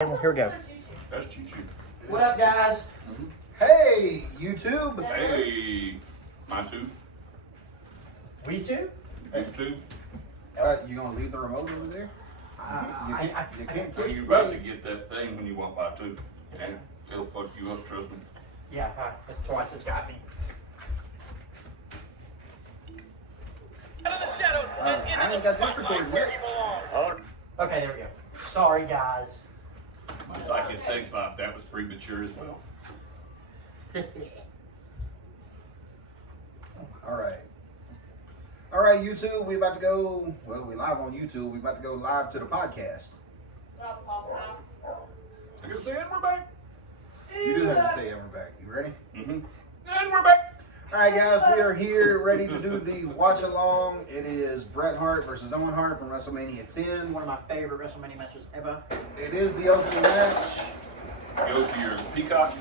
Here we go. That's choo-choo. What up, guys? Mm-hmm. Hey, YouTube. Hey, my tube. We too? YouTube. You gonna leave the remote over there? You can't Are push you play. about to get that thing when you walk by too? And it'll fuck you up, trust me. Yeah, that's twice it's got me. Out of the shadows and I into ain't the got this spotlight recorded where yet. he belongs. Okay, there we go. Sorry, guys. Much like his sex life, that was premature as well. All right, YouTube. We about to go. Well, we live on YouTube. We about to go live to the podcast. I can say, and we're back. You do have to say, "And we're back." You ready? Mm-hmm. And we're back. All right, guys. We are here, ready to do the watch along. It is Bret Hart versus Owen Hart from Wrestlemania 10. One of my favorite WrestleMania matches ever. It is the opening match. Go to your Peacock.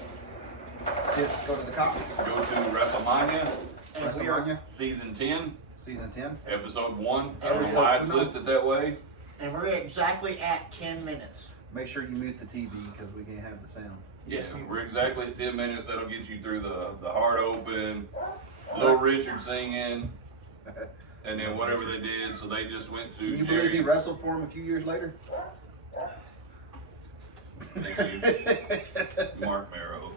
Just go to the copy. Go to Wrestlemania, And we are, Wrestlemania season 10, season 10. episode 1. I don't know Episode why it's one. listed that way. and we're exactly at 10 minutes. Make sure you mute the TV because we can't have the sound. Yeah, Yes, we- we're exactly at 10 minutes. That'll get you through the Hart Open, Little Richard singing, and then whatever they did. So they just went Can to you believe he Jerry. wrestled for him a few years later? Mark Marrow.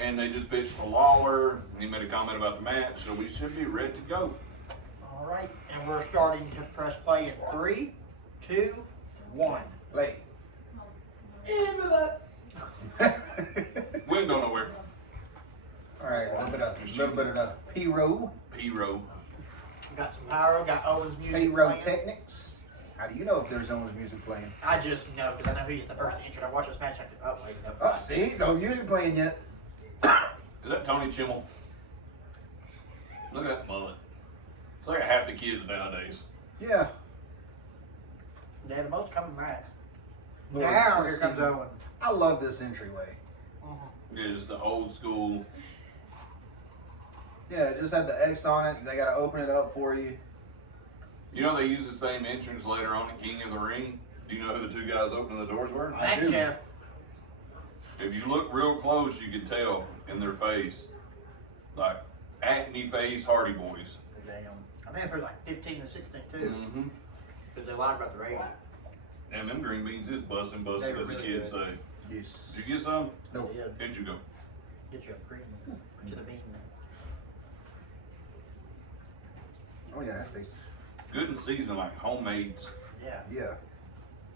And they just pitched to Lawler. He made a comment about the match, so we should be ready to go. All right, and we're starting to press play in 3, 2, 1. Play. We ain't going nowhere. All right, a little bit of the P-Row. P-Row. Got some pyro, got Owen's music P-Row playing. Technics. How do you know if there's Owen's music playing? I just know, because I know he's the first to enter. I watched this match. I could, oh, wait, no. Oh, see? No music playing yet. Is that Tony Chimmel? Look at that mullet. It's like half the kids nowadays. Yeah. Yeah, the most coming back. Lord, Now, let's here comes see. Owen. I love this entryway. Yeah, just the old school. Yeah, it just had the X on it. They got to open it up for you. You know they use the same entrance later on in King of the Ring? Do you know who the two guys opening the doors were? Thank do. Jeff. If you look real close, you can tell in their face. Like, acne face Hardy Boys. Damn. I think it was like 15 and 16 too, Mm-hmm. because they lied about the rating. And them green beans is busting, They as were the really kids good. say. Yes. Did you get some? No. Yeah, Where'd you go? get you a cream to the bean. Oh, yeah, that's tasty. Good in season, like homemades. Yeah. Yeah.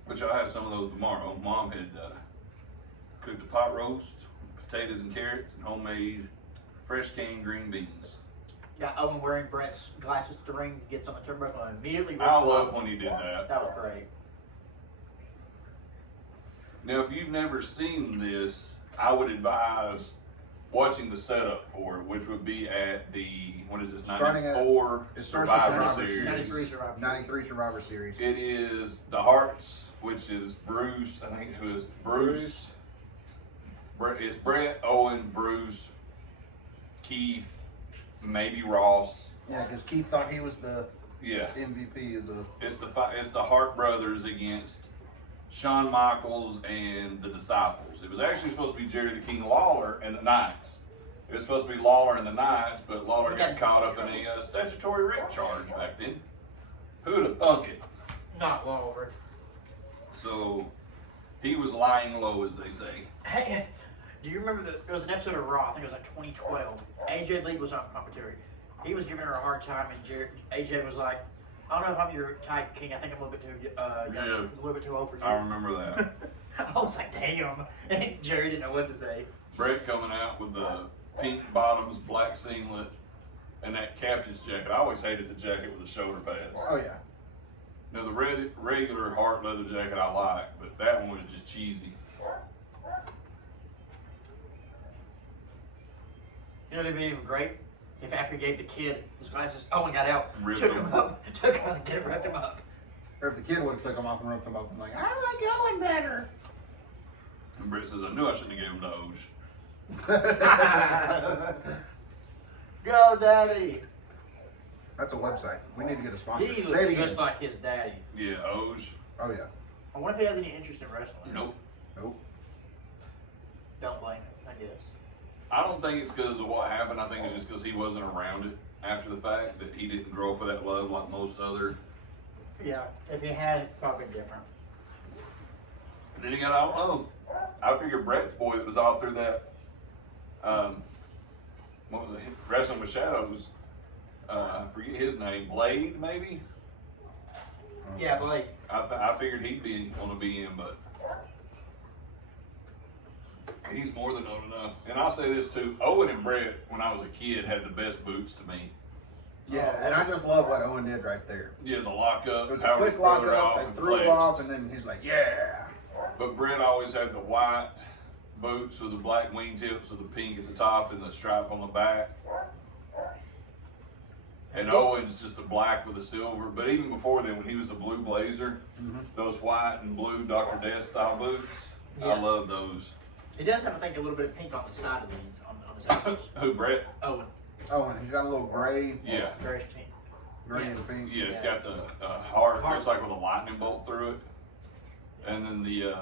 Which I'll have some of those tomorrow. Mom had cooked a pot roast, potatoes and carrots, and homemade fresh canned green beans. Got Owen wearing Bret's glasses to the ring, gets on the turnbuckle, and immediately rips I them love off. when he did that. That was great. Now, if you've never seen this, I would advise watching the setup for it, which would be at the, what is this, Starting at- 94 it starts at Survivor Survivor Series. 93 Survivor. 93 Survivor Series. It is the Harts, which is Bruce, I think who is Bruce. It's Bret, Owen, Bruce, Keith, maybe Ross. Yeah, because Keith thought he was the Yeah. MVP of the... It's the Hart brothers against Shawn Michaels and the Disciples. It was actually supposed to be Jerry the King Lawler and the Knights. It was supposed to be Lawler and the Knights, but Lawler got caught up in a statutory rape charge back then. Who'd have thunk it? Not Lawler. So he was lying low, as they say. Hey, do you remember there was an episode of Raw, I think it was like 2012. AJ Lee was on commentary. He was giving her a hard time, and AJ was like, I don't know if I'm your type, King. I think I'm a little bit too young, Yeah. a little bit too old for you. I remember that. I was like, damn. And Jerry didn't know what to say. Bret coming out with the pink bottoms, black singlet, and that captain's jacket. I always hated the jacket with the shoulder pads. Oh, yeah. Now the regular Hart leather jacket I like, but that one was just cheesy. You know what would be even great? If after he gave the kid his glasses, Owen got out, Ripped took him. him up, took him out and ripped him up. Or if the kid would have took him off and ripped him up, I'm like, I like Owen better. And Bret says, I knew I shouldn't have gave him the O's. Go, Daddy. That's a website. We need to get a sponsor. He Say it was again. just like his daddy. Yeah, O's. Oh, yeah. I wonder if he has any interest in wrestling. Nope. Nope. Don't blame him, I guess. I don't think it's because of what happened. I think it's just because he wasn't around it after the fact, that he didn't grow up with that love like most other. Yeah, if he had it, probably different. And then he got, I don't know. I figured Bret's boy that was all through that, what was it, Wrestling with Shadows, I forget his name, Blade maybe? Yeah, Blake. I figured he'd be want to be in, but he's more than old enough. And I'll say this too: Owen and Bret, when I was a kid, had the best boots to me. Yeah, and I just love what Owen did right there. Yeah, the lockup, It was a power quick his brother lockup, off they and threw it flexed. off, and then he's like, yeah. But Bret always had the white boots with the black wingtips with the pink at the top and the stripe on the back. And Owen's just the black with the silver. But even before then, when he was the blue blazer, those white and blue Dr. Death style boots, I Yes. love those. He does have, I think, a little bit of pink on the side of these, on his elbows. Who, Bret? Owen, Oh, and he's got a little gray, Yeah. very pink. gray Yeah. and pink. Yeah, it's Yeah. got the heart, looks like with a lightning bolt through it. And then the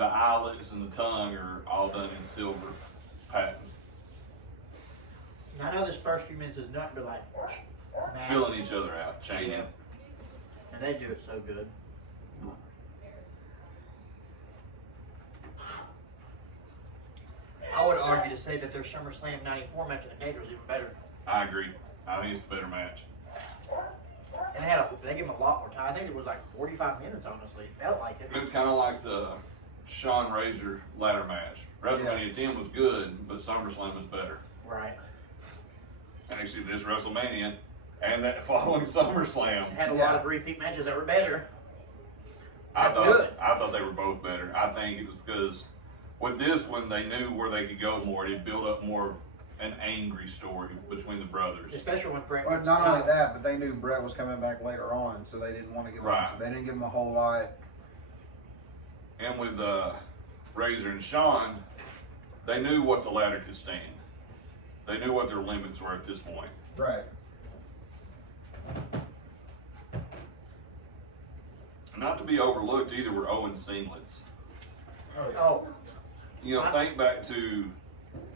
eyelets and the tongue are all done in silver pattern. And I know this first few minutes is nothing but like, man. Filling each other out, chaining. Yeah. And they do it so good. I would argue to say that their SummerSlam 94 match in the cage was even better. I agree. I think it's a better match. And they gave him a lot more time. I think it was like 45 minutes, honestly. It felt like it. It was kind of like the Shawn Razor ladder match. WrestleMania 10 was good, but SummerSlam was better. Right. Actually, this WrestleMania and that following SummerSlam, It had a lot of repeat matches that were better. I Good. thought they were both better. I think it was because with this one, they knew where they could go more. It built up more of an angry story between the brothers. Especially when Bret But was not only gone. that, but they knew Bret was coming back later on, so they didn't want to give him. Right. They didn't give him a whole lot. And with Razor and Shawn, they knew what the ladder could stand. They knew what their limits were at this point. Right. Not to be overlooked either were Owen's singlets. Oh, You know, think back to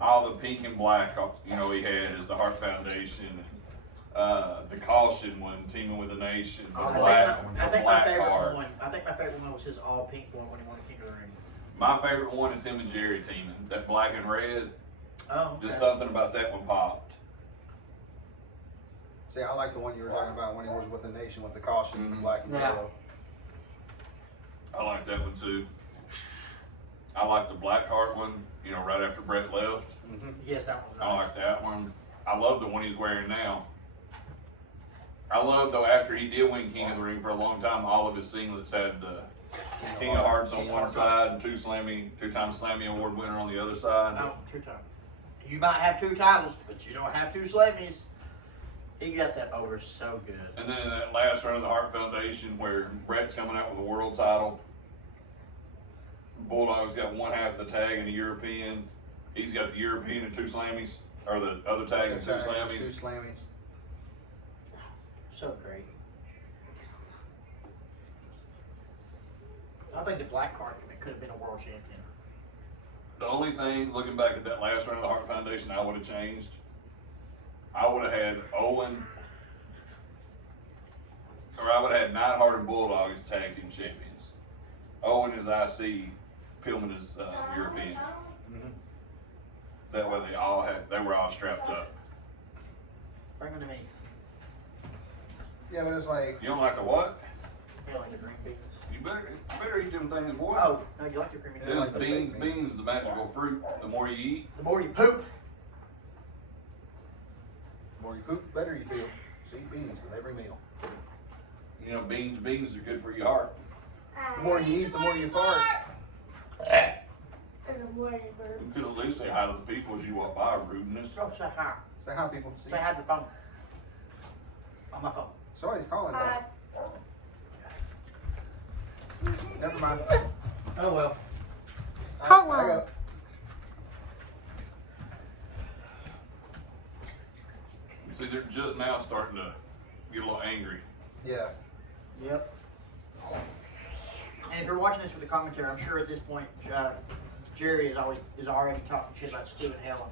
all the pink and black, you know, he had as the Hart Foundation, the Caution one, Teaming with the Nation, the I think my black favorite Heart. one. I think my favorite one was his all pink one when he won the King of the Ring. My favorite one is him and Jerry teaming, that black and red. Oh, Just okay. something about that one popped. See, I like the one you were talking about when he was with the Nation with the caution, the black and Yeah. yellow. I like that one too. I like the Black Heart one, you know, right after Bret left. Yes, that one was I like that one. I love the one he's wearing now. I love though after he did win King of the Ring for a long time, all of his singlets had the King of Hearts on one side and two-time Slammy Award winner on the other side. Oh, 2 times. You might have 2 titles, but you don't have 2 Slammies. He got that over so good. And then in that last run of the Hart Foundation where Bret's coming out with a world title, Bulldog's got one half of the tag and the European. He's got the European and 2 Slammies, or the other tag and 2 Two Slammies. Slammies. So great. I think the black card could have been a world champion. The only thing, looking back at that last run of the Hart Foundation, I would have changed. I would have had Owen, or I would have had Neidhart and Bulldog as tag team champions. Owen as IC, Pillman as European. That way they were all strapped up. Bring them to me. Yeah, but it's like, You don't like the what? I like the green beans. You better eat them things, boy. Oh, no, you like the green beans. Them like the baked beans, the magical fruit. The more you eat, The more you poop, the more you poop, the better you feel. So eat beans with every meal. you know, beans are good for your heart. The more you eat, the more you fart. You could at least say hi to the people as you walk by, rudeness. go say hi. Say hi, people. See? Say hi to the phone. On my phone. Somebody's calling. Never mind. Oh well. How long? See, they're just now starting to get a little angry. Yeah. Yep. And if you're watching this with the commentary, I'm sure at this point Jerry is already talking shit about Stu and Helen.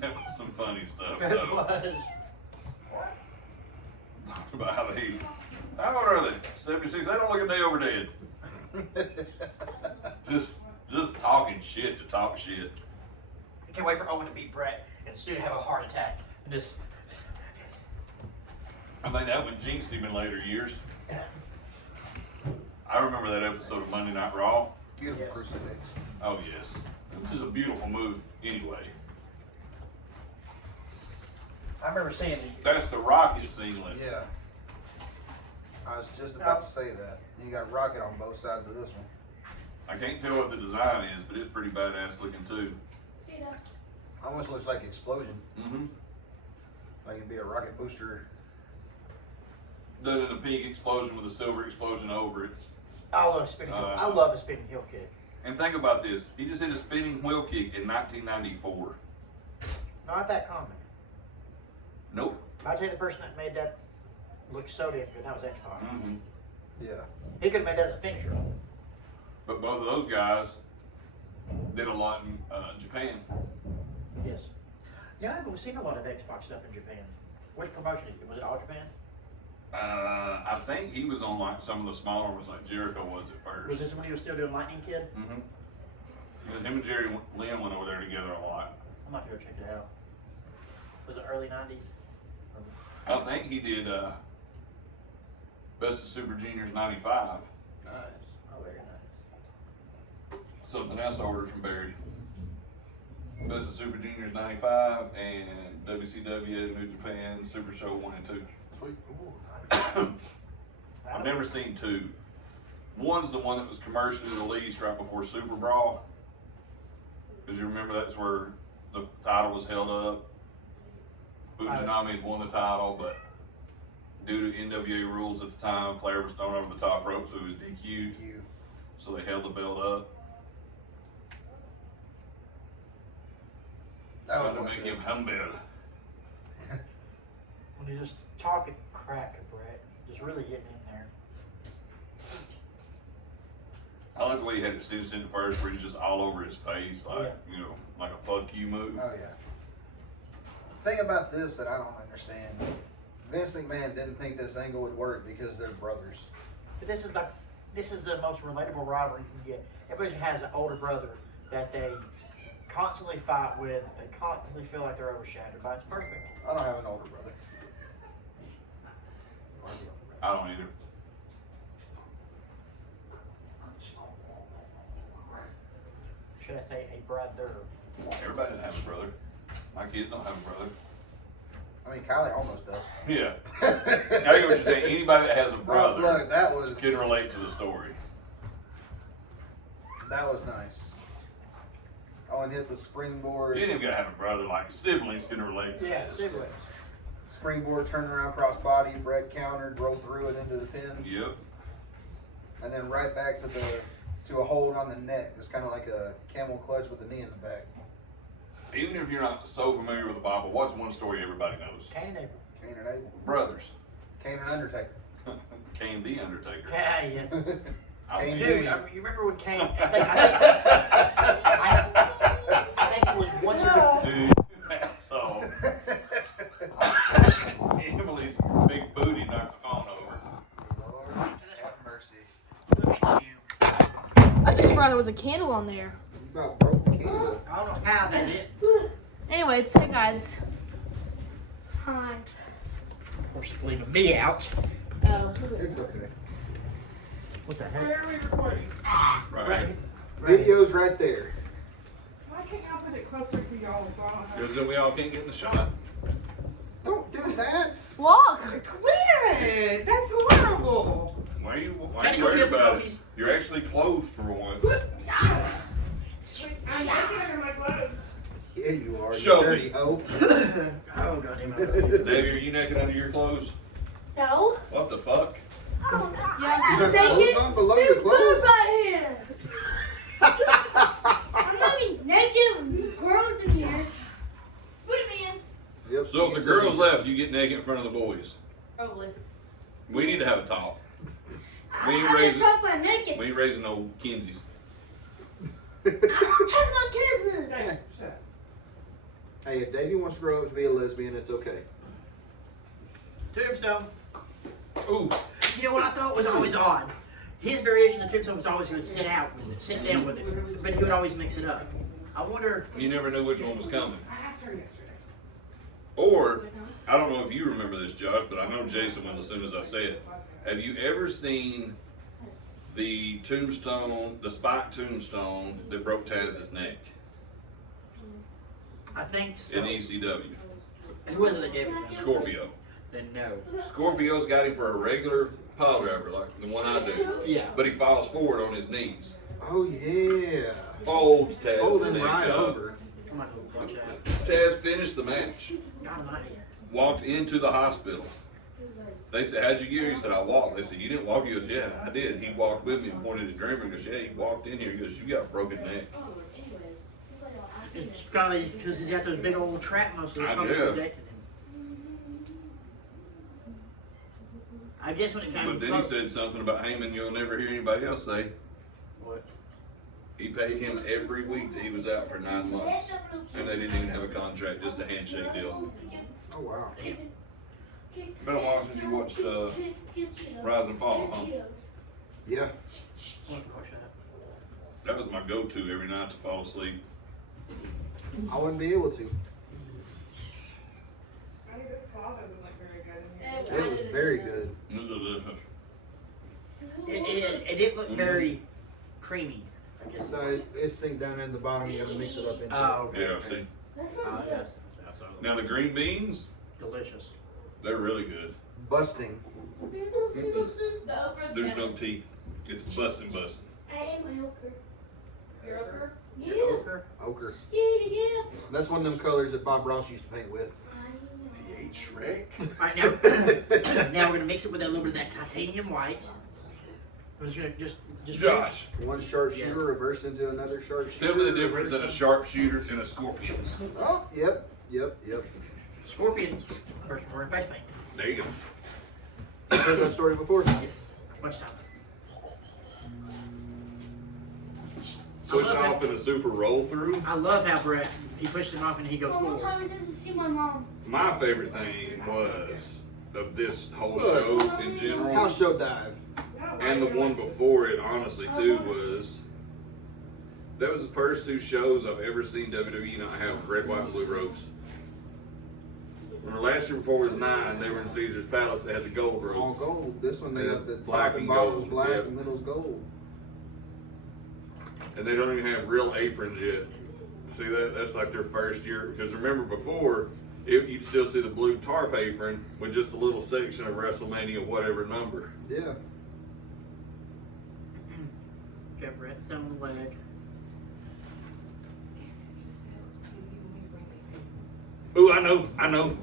That was some funny stuff. It Though. was. Talked about how old are they? 76. They don't look a day over dead. just talking shit to talk shit. I can't wait for Owen to beat Bret and Stu to have a heart attack. And just. I think that would jinx him in later years. I remember that episode of Monday Night Raw. Beautiful Yes. crucifix. Oh yes, this is a beautiful move. Anyway, I remember seeing it. that's the rocket singlet. Yeah. I was just about to say that. You got rocket on both sides of this one. I can't tell what the design is, but it's pretty badass looking too. Almost looks like explosion. Mm-hmm. Like it'd be a rocket booster. Done in a pink explosion with a silver explosion over it. I love spinning. I love a spinning heel kick. And think about this. He just hit a spinning wheel kick in 1994. Not that common. Nope. I'll tell you the person that made that look so damn good. That was X-Pac. Mm-hmm. Yeah. He could have made that as a finisher. But both of those guys did a lot in Japan. Yes. Yeah, I've seen a lot of X-Pac stuff in Japan. Which promotion is it? Was it All Japan? I think he was on like some of the smaller ones, like Jericho was at first. Was this when he was still doing Lightning Kid? Mm-hmm. Him and Jerry Lynn went over there together a lot. I'm not gonna check it out. Was it early 90s? I think he did Best of Super Juniors 95. Nice. Oh, very nice. Something else I ordered from Barry. Best of Super Juniors 95 and WCW New Japan Super Show 1 and 2. Sweet. Ooh, I've never seen 2. One's the one that was commercially released right before Super Brawl. Because you remember that's where the title was held up. Fujinami had won the title, but due to NWA rules at the time, Flair was thrown over the top rope, so he was DQ'd. So they held the belt up. Trying to make him humble. When he's just talking crap to Bret, just really getting in there. I like the way he had it stitched in first, where he's just all over his face, like, you know, like a fuck you move. Oh yeah. The thing about this that I don't understand, Vince McMahon didn't think this angle would work because they're brothers. But this is the most relatable rivalry you can get. Everybody has an older brother that they constantly fight with. They constantly feel like they're overshadowed by. It's perfect. I don't have an older brother. I don't either. Should I say a brother? Everybody doesn't have a brother. My kids don't have a brother. I mean, Kylie almost does. Yeah. I get what you're saying. Anybody that has a brother Look, that was can relate to the story. That was nice. Owen hit the springboard. You ain't even gotta have a brother. Like siblings can relate to Yeah, this. siblings. Springboard, turn around, cross body. Bret countered, drove through it into the pin, Yep. and then right back to a hold on the neck. It's kind of like a camel clutch with a knee in the back. Even if you're not so familiar with the Bible, what's one story everybody knows? Cain and Abel. Cain and Abel. Brothers. Cain and Undertaker. Cain the Undertaker. Yeah, yes. Cain Dude, Jr. you remember when Cain? I think it was once or Dude, so Emily's big booty knocked the phone over. Lord have mercy. Look at you. I just forgot there was a candle on there. You about broke the candle. I don't know how that did. Anyway, it's hey guys. Hi. Of course, it's leaving me out. Oh. It's okay. What the heck? Where are we recording? Right. Video's right there. Why can't y'all put it closer to y'all so I don't have Because then we all can't get in the shot. Don't do that. Walk. Quit! That's horrible! Why are you Can you go worried get the about it? cookies? You're actually clothed for once. Wait, I'm naked under my clothes. Yeah, you are. Show you dirty me. hoe. Oh, goddamn it. Davey, are you naked under your clothes? No. What the fuck? Oh, You yeah. got Naked. clothes on below your There's clothes? clothes right here. I'm not even naked. Girls in here. Sweet man. Yep. So if the girls left, you get naked in front of the boys. Probably. We need to have a talk. We ain't I'm raising, talking about naked. we ain't raising no Kinseys. I'm talking about kids. Hey, shut up. Hey, if Davey wants to grow up to be a lesbian, it's okay. Tombstone. Ooh, You know what I thought was always odd? His variation of Tombstone was always he would sit out with it, sit down with it, but he would always mix it up. I wonder. you never knew which one was coming. I asked her yesterday. Or, I don't know if you remember this, Josh, but I know Jason will as soon as I say it. Have you ever seen the tombstone, the spiked tombstone that broke Taz's neck I think so. in ECW? Who was it that gave it? to him? Scorpio. Then no. Scorpio's got him for a regular pile driver, like the one I do. Yeah. But he falls forward on his knees. Oh yeah. Folds Taz. Folding neck right up. over. Come on, watch out. Taz finished the match. God almighty. Walked into the hospital. They said, how'd you get here? He said, I walked. They said, you didn't walk? He goes, yeah, I did. He walked with me and pointed at Dreamer. He goes, yeah, he walked in here. He goes, you got a broken neck. It's probably because he's got those big old trap muscles I probably know. protecting him. I guess when it came But then he said something about Heyman you'll never hear anybody else say. What? He paid him every week that he was out for 9 months. And they didn't even have a contract, just a handshake deal. Oh wow. Damn. Been a while since you watched Rise and Fall, huh? Yeah. What course that? That was my go-to every night to fall asleep. I wouldn't be able to. I think this slaw doesn't look very good in here. It was very good. It didn't look very creamy. I guess. No, it's sink down in the bottom. You gotta mix it up into. Oh, okay. Yeah, see. Oh, yes. Now the green beans, Delicious. they're really good. Busting. There's no tea. It's bussin'. I ate my ochre. Your ochre? Yeah. Ochre? Ochre. Yeah. That's one of them colors that Bob Ross used to paint with. He ate Shrek. Alright, now we're gonna mix it with a little bit of that titanium white. We're just gonna just Josh, One sharpshooter Yes. reversed into another sharpshooter. tell me the difference in a sharpshooter and a scorpion. Oh, yep. Scorpion. First, we're in face paint. There you go. I've heard that story before. Yes. Much time. Push off in a super roll through. I love how Bret, he pushes him off and he goes One forward. time he doesn't see my mom. My favorite thing was of this whole show in general, House show dive. and the one before it, honestly, too, was that was the first 2 shows I've ever seen WWE not have red, white, and blue ropes. When the last year before was 9, they were in Caesar's Palace. They had the gold All ropes. gold. This one they Yeah, got the black top and and bottom's gold, black yep. and middle's gold. And they don't even have real aprons yet. See that? That's like their first year. Because remember before, you'd still see the blue tarp apron with just a little section of Wrestlemania, whatever number. Yeah. Got Bret's own leg. Ooh, I know.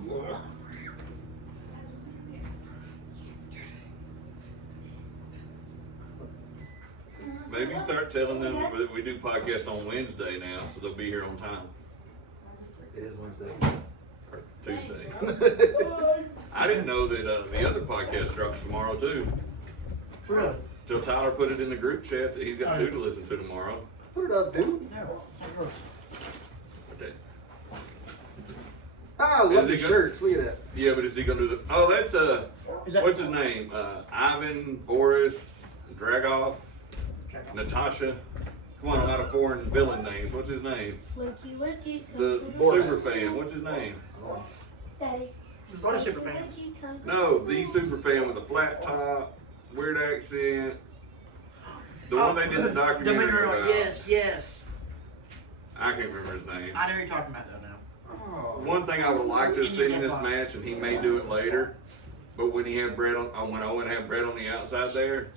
Maybe start telling them that we do podcasts on Wednesday now, so they'll be here on time. It is Wednesday. Or Tuesday. I didn't know that the other podcast drops tomorrow too. Really? Till Tyler put it in the group chat that he's got 2 to listen to tomorrow. Put it up, dude. No. Okay. Ah, I love the Is he good? shirts. Look at that. Yeah, but is he gonna do the? Oh, that's Is that- what's his name? Ivan, Boris, Dragov, Natasha. Come on, not a foreign villain names. What's his name? Wiki. The super fan. What's his name? Daddy. What a super fan. No, the super fan with a flat top, weird accent. The one they did the documentary about. Yes. I can't remember his name. I know who you're talking about though now. Oh. One thing I would like to have seen in this match, and he may do it later, but when he had Bret on, when Owen had Bret on the outside there,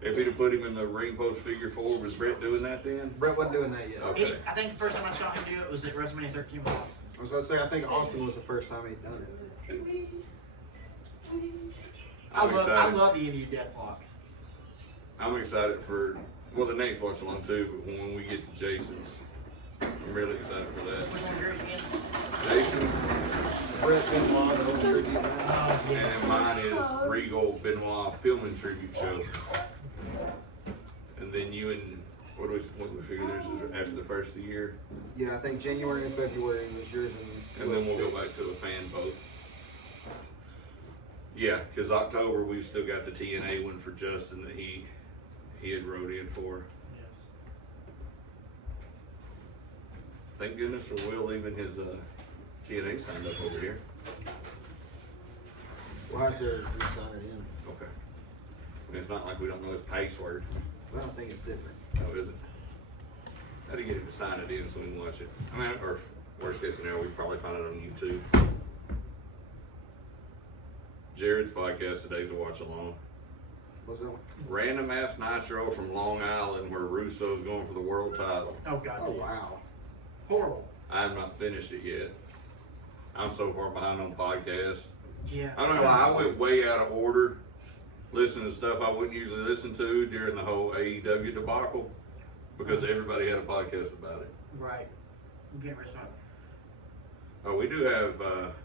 if he'd have put him in the ring post figure 4, was Bret doing that then? Brett wasn't doing that yet. Okay. I think the first time I saw him do it was at WrestleMania 13 months. I was about to say, I think Austin was the first time he'd done it. I I'm love excited. the Indian Deathlock. I'm excited for, well, the Nate's watching along too, but when we get to Jason's, I'm really excited for that. Which one's yours again? Jason's, Brett Benoit, the whole tribute. Oh, and mine is Regal Benoit Pillman tribute show. And then you and what do we figure this is after the first of the year, Yeah, I think January and February was yours and then we'll go back to a fan vote. Yeah, because October we've still got the TNA one for Justin that he had wrote in for. Thank goodness for Will leaving his TNA signed up over here. We'll have to re-sign it in. Okay. I mean, it's not like we don't know his password. Well, I think it's different. Oh, is it? How do you get him to sign it in so we can watch it? I mean, or worst case scenario, we probably find it on YouTube. Jared's podcast today's a watch along. What's that one? Random Ass Nitro from Long Island where Russo's going for the world title. Oh God. Oh, wow. Horrible. I have not finished it yet. I'm so far behind on podcasts. Yeah. I don't know why I went way out of order listening to stuff I wouldn't usually listen to during the whole AEW debacle because everybody had a podcast about it. Right. I'm getting rid of something. Oh, we do have,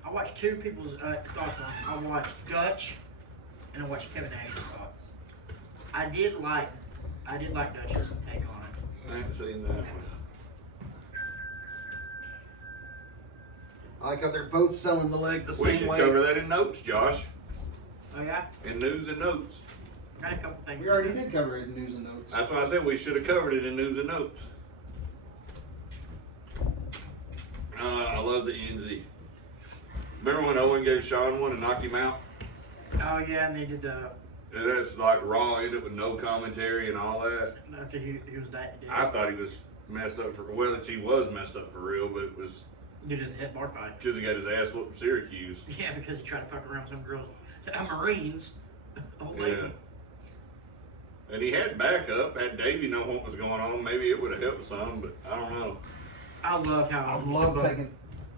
I watched two people's thoughts on it. I watched Dutch and I watched Kevin Nash's thoughts. I did like Dutch's take on it. I haven't seen that one. I like how they're both selling the leg the We same should way. cover that in notes, Josh. Oh yeah? In news and notes. Got a couple things. We already did cover it in news and notes. That's why I said we should have covered it in news and notes. I love the NZ. Remember when Owen gave Sean one and knocked him out? Oh yeah, and they did And that's like Raw ended with no commentary and all that. after he was that dude. I thought he was messed up for, well, that he was messed up for real, but it was Did it at the head bar fight. because he got his ass whooped in Syracuse. Yeah, because he tried to fuck around with some girls. Marines. Old lady. Yeah. And he had backup. Had Davey know what was going on, maybe it would have helped some, but I don't know. I love how I love taking.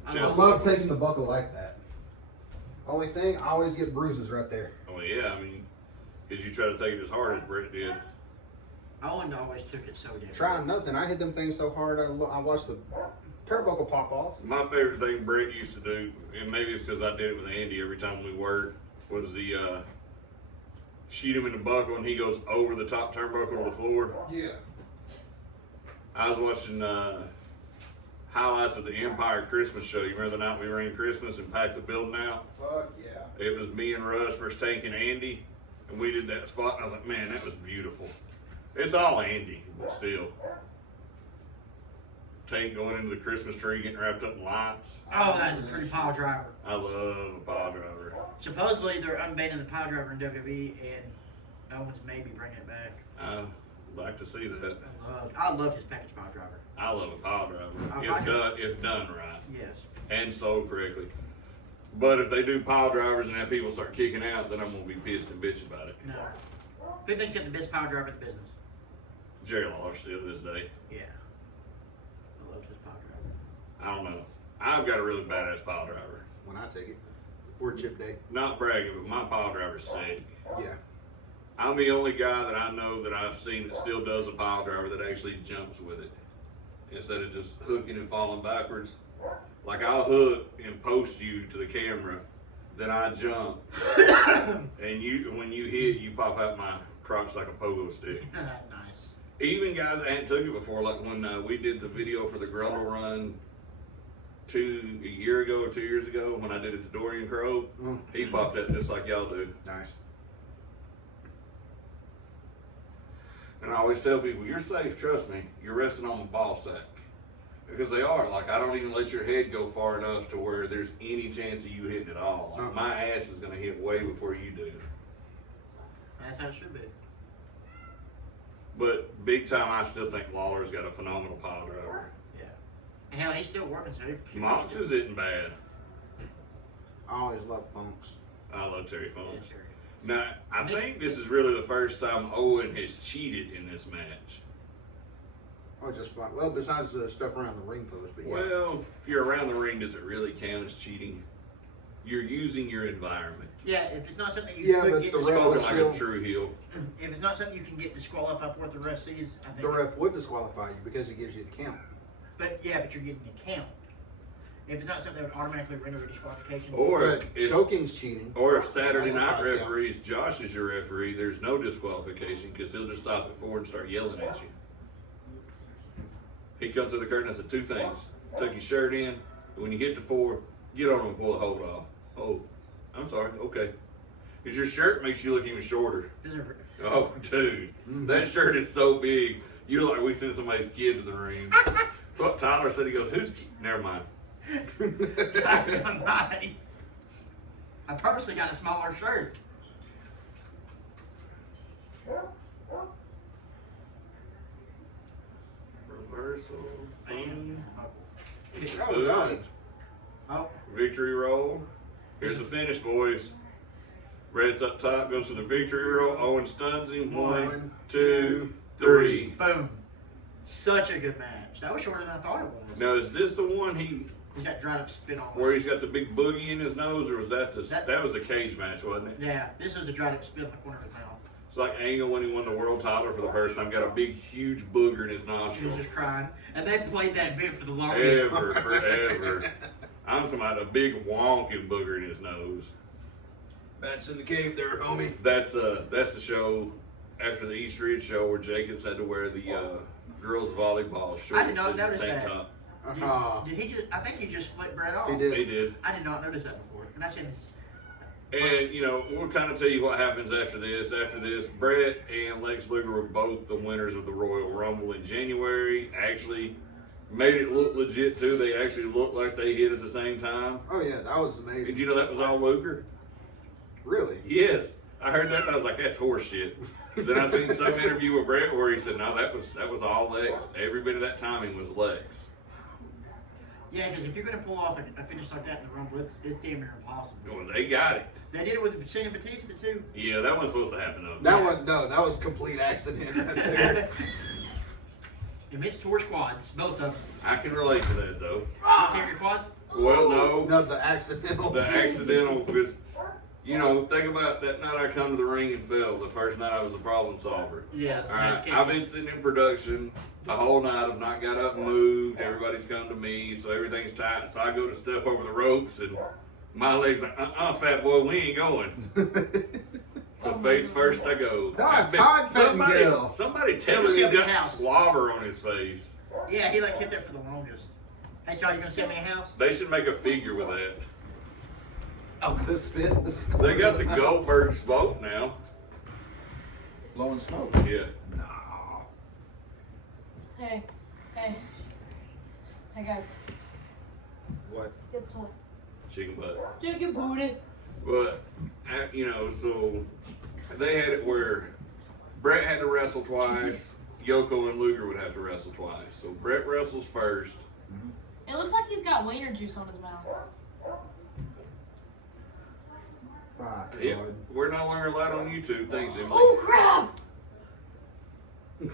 I Just- love taking the buckle like that. Only thing, I always get bruises right there. Oh yeah, I mean, because you try to take it as hard as Bret did. Owen always took it so different. Trying nothing. I hit them things so hard. I watched the turnbuckle pop off. My favorite thing Bret used to do, and maybe it's because I did it with Andy every time we worked, was the shoot him in the buckle and he goes over the top turnbuckle to the floor. Yeah. I was watching highlights of the Empire Christmas show. You remember the night we ran Christmas and packed the building out? Fuck yeah. It was me and Russ versus Tank and Andy, and we did that spot, and I was like, man, that was beautiful. It's all Andy, but still. Tank going into the Christmas tree, getting wrapped up in lights. Oh, that's a pretty pile driver. I love a pile driver. Supposedly they're unbanning the pile driver in WWE, and Owens maybe bringing it back. I like to see that. I love his package pile driver. I love a pile driver. Oh, If done right Yes. and sold correctly. But if they do pile drivers and have people start kicking out, then I'm gonna be pissed and bitch about it. No. Who thinks you have the best pile driver in the business? Jerry Lawler still to this day. Yeah. I love his pile driver. I don't know. I've got a really badass pile driver. When I take it. Or chip day. Not bragging, but my pile driver's sick. Yeah. I'm the only guy that I know that I've seen that still does a pile driver that actually jumps with it. Instead of just hooking and falling backwards. Like I'll hook and post you to the camera, then I jump. And when you hit, you pop out my crotch like a pogo stick. Nice. Even guys that hadn't took it before, like when we did the video for the Grundle Run a year ago or 2 years ago, when I did it to Dorian Crow, he popped out just like y'all do. Nice. And I always tell people, you're safe, trust me. You're resting on the ball sack. Because they are. Like, I don't even let your head go far enough to where there's any chance of you hitting it all. Like, my ass is going to hit way before you do. That's how it should be. But big time, I still think Lawler's got a phenomenal pile driver. Yeah. And hell, he's still working, so he Mox isn't bad. I always love funks. I love Terry Funk. Yeah, sure. Now, I think this is really the first time Owen has cheated in this match. Oh, just fine. Well, besides the stuff around the ring post, but yeah. Well, if you're around the ring, does it really count as cheating? You're using your environment. Yeah, if it's not something you Yeah, could but get the ref Spoken was like still, a true heel. if it's not something you can get disqualified for what the ref sees, I think. the ref would disqualify you because he gives you the count. But yeah, but you're getting a count. If it's not something that would automatically render a disqualification. Or But if, choking's cheating. or if Saturday That's night right, yeah. referees, Josh is your referee, there's no disqualification because he'll just stop at 4 and start yelling at you. He comes to the curtain and said 2 things. Tuck your shirt in, and when you hit the 4, get on him and pull the hold off. Oh, I'm sorry, okay. Because your shirt makes you look even shorter. Oh, dude, that shirt is so big. You look like we sent somebody's kid to the ring. That's what Tyler said. He goes, who's kid? Never mind. I purposely got a smaller shirt. Reversal. And Oh, God. oh, Victory roll. Here's the finish, boys. Bret's up top, goes to the victory roll. Owen stuns him. 1, 2, 3. boom! Such a good match. That was shorter than I thought it was. Now, is this the one He's got dried up spit on. where he's got the big boogie in his nose, or was that That- that was the cage match, wasn't it? Yeah, this is the dried up spit in the corner of his mouth. It's like Angle when he won the world title for the first time, got a big, huge booger in his He nostril. was just crying, and they played that bit for the longest. Forever. I'm talking about a big wonky booger in his nose. Bats in the cave there, homie. That's the show after the East Ridge show where Jacobs had to wear the girls volleyball shorts. I did not and notice tank that. top. Did he just? I think he just flipped Bret off. He did. He did. I did not notice that before, and I've seen this. And, you know, we'll kind of tell you what happens after this. After this, Bret and Lex Luger were both the winners of the Royal Rumble in January. Actually made it look legit, too. They actually looked like they hit at the same time. Oh, yeah, that was amazing. Did you know that was all Luger? Really? Yes. I heard that and I was like, that's horse shit. Then I seen some interview with Bret where he said, no, that was all Lex. Every bit of that timing was Lex. Yeah, because if you're going to pull off a finish like that in the Rumble, it's damn near impossible. Well, they got it. They did it with Cena Batista, too. Yeah, that wasn't supposed to happen, though. That was complete accident right there. And Mitch tore quads, both of them. I can relate to that, though. You tear your quads? Well, no. No, the accidental. The accidental, because, you know, think about that night I come to the ring and fell, the first night I was the problem solver. Yes. All right, I've been sitting in production the whole night. I've not got up and moved. Everybody's come to me, so everything's tight. So I go to step over the ropes, and my leg's like, fat boy, we ain't going. So face first I go. No, I bet Todd Pettengill. somebody tell Let me me he's see got the house. slobber on his face. Yeah, he like kept that for the longest. Hey, Todd, you gonna sell me a house? They should make a figure with that. Oh, The spit, the score. They got the Goldberg smoke now. Blowing smoke. Yeah. No. Hey, guys, What? guess what? Chicken butt. Chicken booty. But, you know, so they had it where Bret had to wrestle twice, Yoko and Luger would have to wrestle twice. So Bret wrestles first. It looks like he's got wiener juice on his mouth. Ah, Yeah, God. we're no longer allowed on YouTube. Thanks, Emily. Oh crap! Bleep,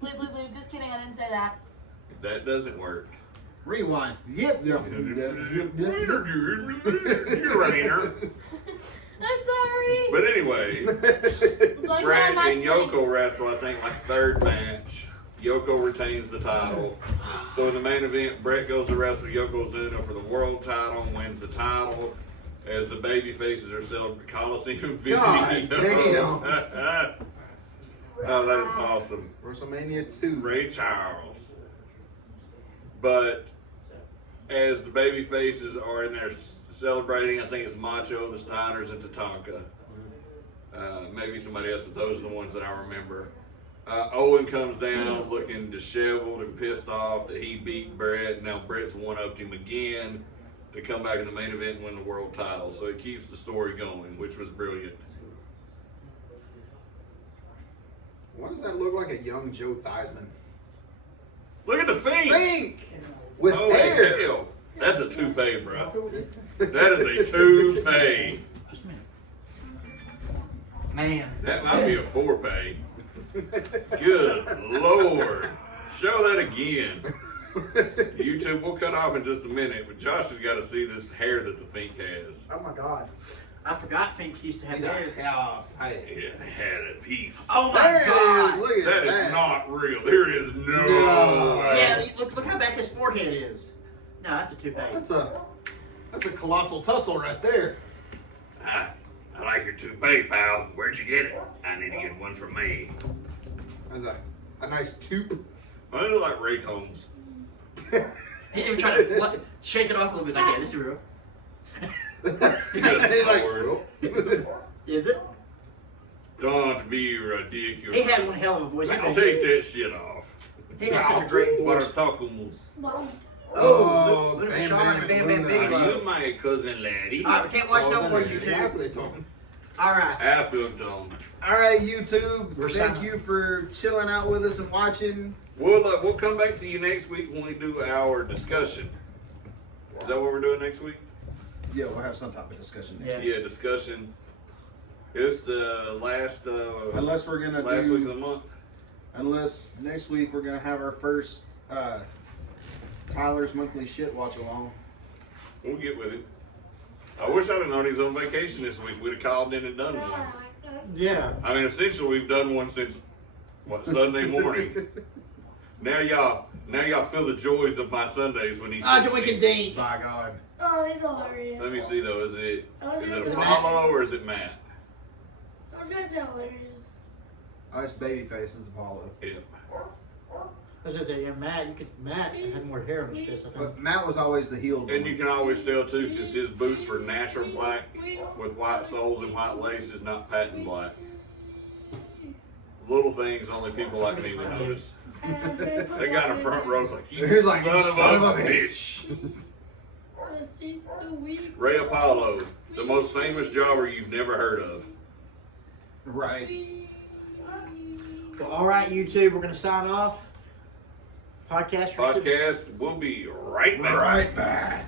bleep, bleep. Just kidding, I didn't say that. That doesn't work. Rewind. Yep. You're Rainer. I'm sorry. But anyway, Like Bret my and Yoko wrestle, I think, like third match. Yoko retains the title. So in the main event, Bret goes to wrestle Yokozuna for the world title and wins the title. As the baby faces are celebrating Coliseum video. God damn. Oh, that is awesome. WrestleMania 2. Ray Charles. But as the baby faces are in there celebrating, I think it's Macho, the Steiners, and Tatanka. Maybe somebody else, but those are the ones that I remember. Owen comes down looking disheveled and pissed off that he beat Bret. Now Bret's one-upped him again to come back in the main event and win the world title. So it keeps the story going, which was brilliant. Why does that look like a young Joe Theismann? Look at the feet! Think! With Holy hair! hell. That's a toupee, bro. That is a toupee. just a minute. Man. That might be a four-pay. Good Lord. Show that again. YouTube, we'll cut off in just a minute, but Josh has got to see this hair that the Fink has. Oh my God. I forgot Fink used to have Yeah, hair. hey. It had a piece. Oh my There it God. is. Look at That that. is not real. There is no No. way. Yeah, look how back his forehead is. No, that's a toupee. That's a colossal tussle right there. I like your toupee, pal. Where'd you get it? I need to get one for me. That's a nice toop. I look like Ray Combs. He's even trying to like, shake it off a little bit. Like, yeah, this is real. They like, Is it? Don't be ridiculous. He had one hell of a voice. Take that shit off. He had such a great voice. Bartocums. Mom. oh, Look at bam, Sean and bam, Bam bam, Bam Are you my cousin laddie? All right, we can't watch no more YouTube. Appleton. All right. Appleton. All right, YouTube. We're Thank signing. you for chilling out with us and watching. We'll come back to you next week when we do our discussion. Is that what we're doing next week? Yeah, we'll have some type of discussion next Yeah. week. Yeah, discussion. It's the last Unless we're gonna last do, week of the month. unless next week we're gonna have our first Tyler's monthly shit watch along. We'll get with it. I wish I'd have known he was on vacation this week. We'd have called in and done one. Yeah. I mean, essentially, we've done one since Sunday morning. Now y'all feel the joys of my Sundays when he's. Oh, we can date. By God. Oh, it's hilarious. Let me see though. Is it Is it Apollo or is it Matt? I was gonna say hilarious. Ice baby face is Apollo. Yeah. I was gonna say, yeah, Matt had more hair on his chest, I think. But Matt was always the healed And one. you can always tell too, because his boots were natural black with white soles and white laces, not patent black. Little things only people like me would notice. That guy in the front row's like, you He's like, son "You of a bitch. Ray Apollo, the most famous jobber you've never heard of. Right. Well, all right, YouTube, we're gonna sign off. Podcast. Podcast, we'll be right back. Right back.